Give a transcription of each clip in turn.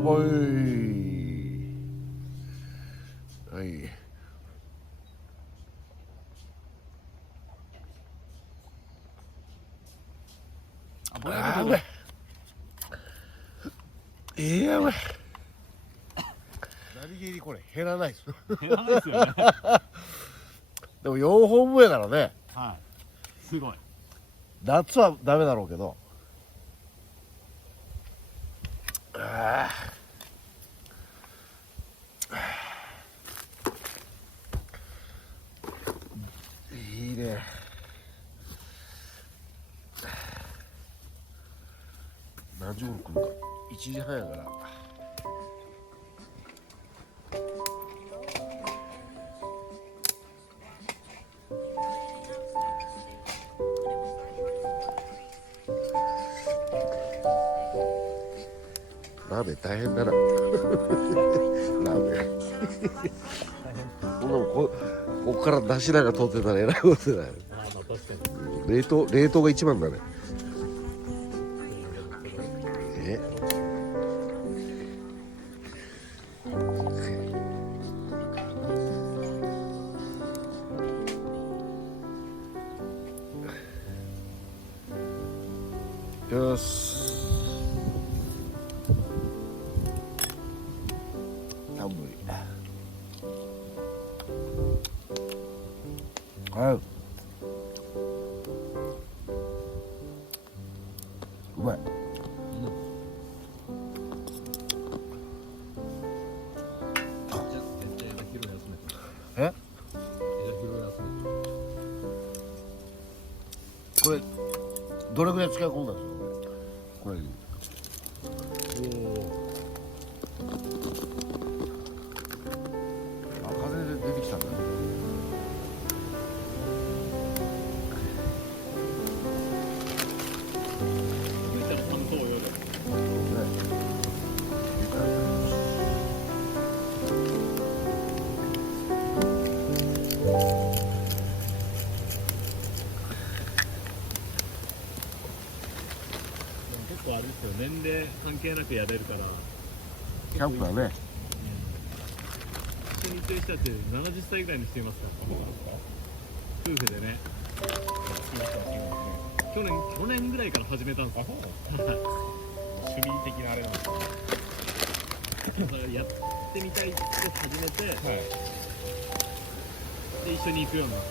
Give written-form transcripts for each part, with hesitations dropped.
おい、はい。あ、うまい。やばい。何気にこれ減らないです。減らないですよね。でも4本分やからね。はい。すごい。夏はダメだろうけど。ああ。いいね。何時頃来るか。1時半やから。ラーメン大変だな。ラーメン。ここから出しなが通ってたらえらいことだよ。冷凍が一番だね。よし。タンブリ。はい。うまい。え？これどれぐらい使い込んだんですかこれ。あ、風で出てきたんだね。結構あれですよ、年齢関係なくやれるから。キャンプはね。一緒に行ってる人だって70歳ぐらいの人いますから。夫婦でね。去年ぐらいから始めたんですよ。趣味的なあれなんですか。だからやってみたいって始めて、で一緒に行くようになって。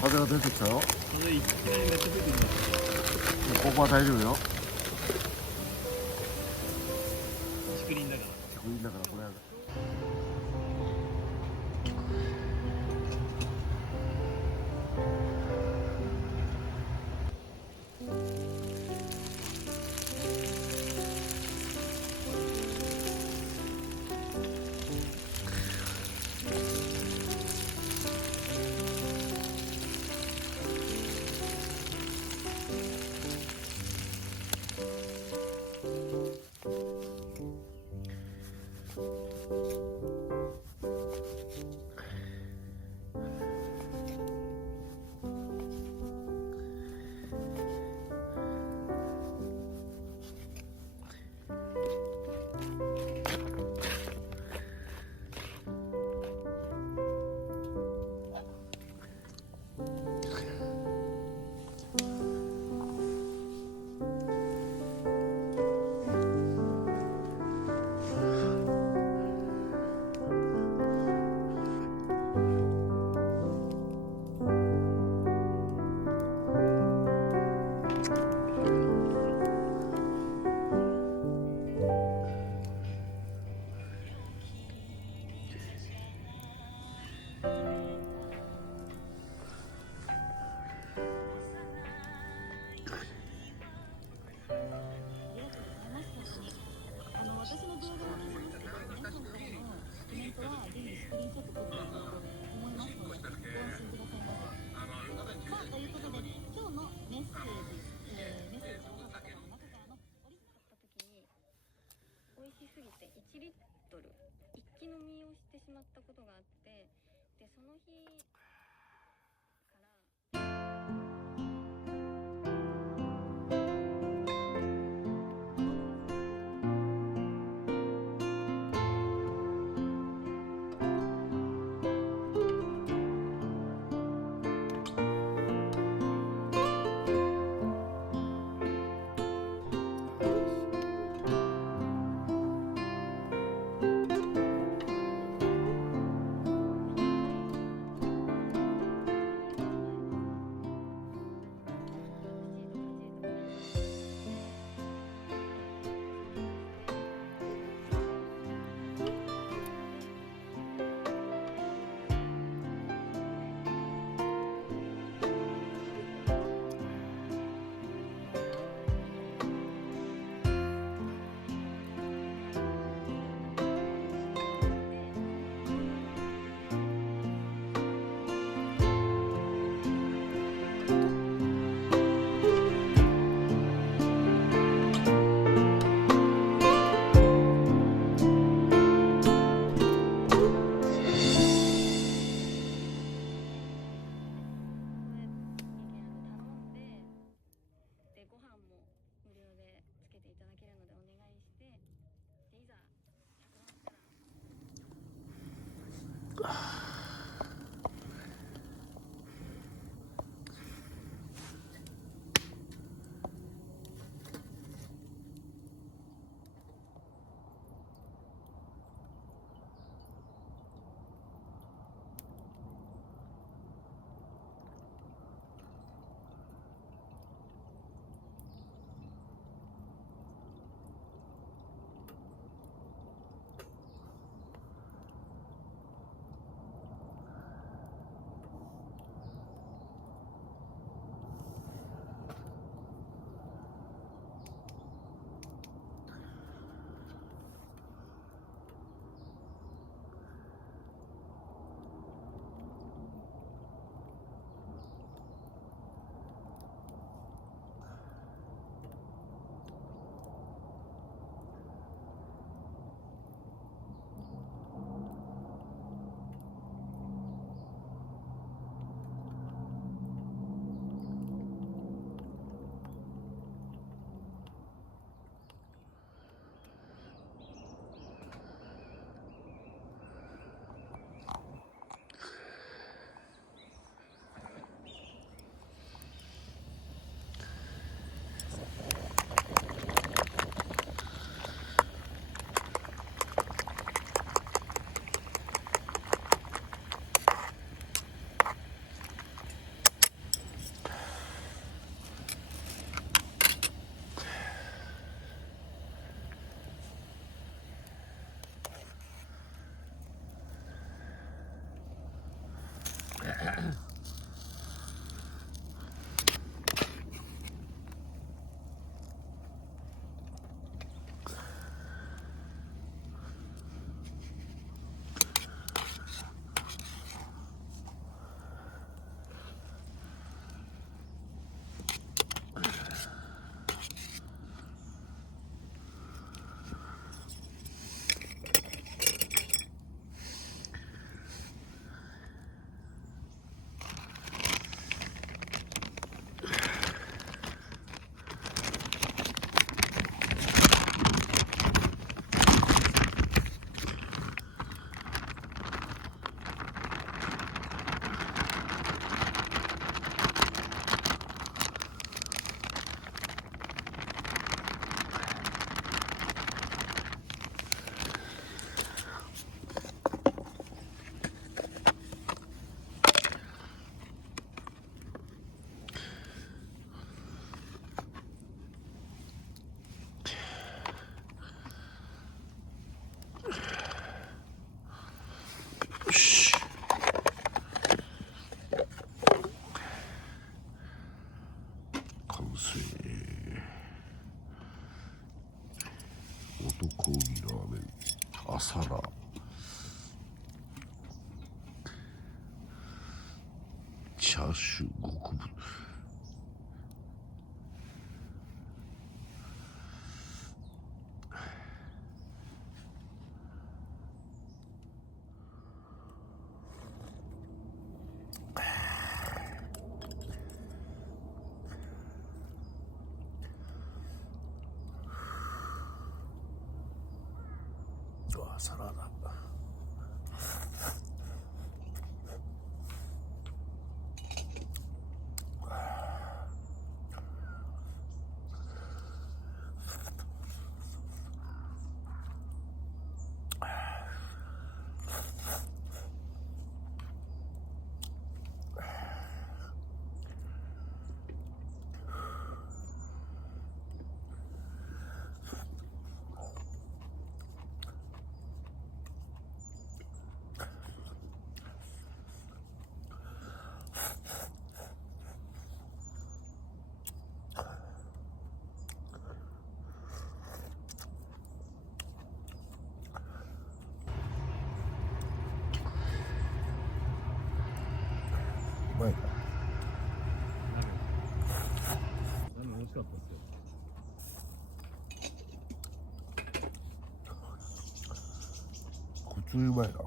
風が出てきたよ。風いきなりめっちゃ出てきました。ここは大丈夫よ。竹林だから。竹林だからこれは。私の動画を見ますけど、皆さんからのコメントはぜひスクリーンショット撮っていただこうと思いますので、ご安心くださいませ。さあ、ということで、今日のメッセージ、メッセージをくださった方の中からのオリックス買った時に、美味しすぎて1リットル一気飲みをしてしまったことがあって、で、その日から、ご飯も無料でつけていただけるのでお願いして、でいざ着弾したらよし。チャーシュー極太。うわサラダ。うまいか。何美味しかったですよ。普通にうまいな。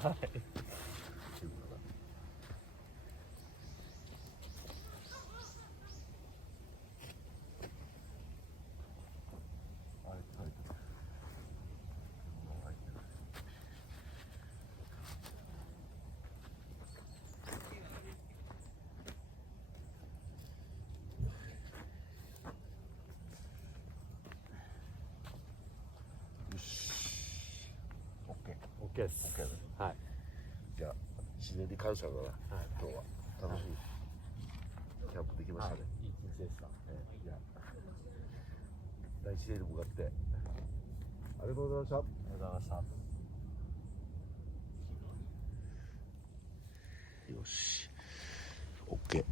はい。オッケー。オッケーです。はい。じゃあ自然に感謝だな。今日は楽しいキャンプできましたね。いい一日でした。じゃあ大自然に向かってありがとうございました。ありがとうございました。よし、オッケー。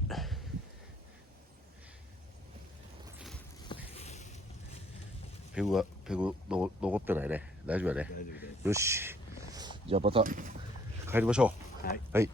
ペグ残ってないね。大丈夫やね。大丈夫です。よし、じゃあまた帰りましょう。はい。はい。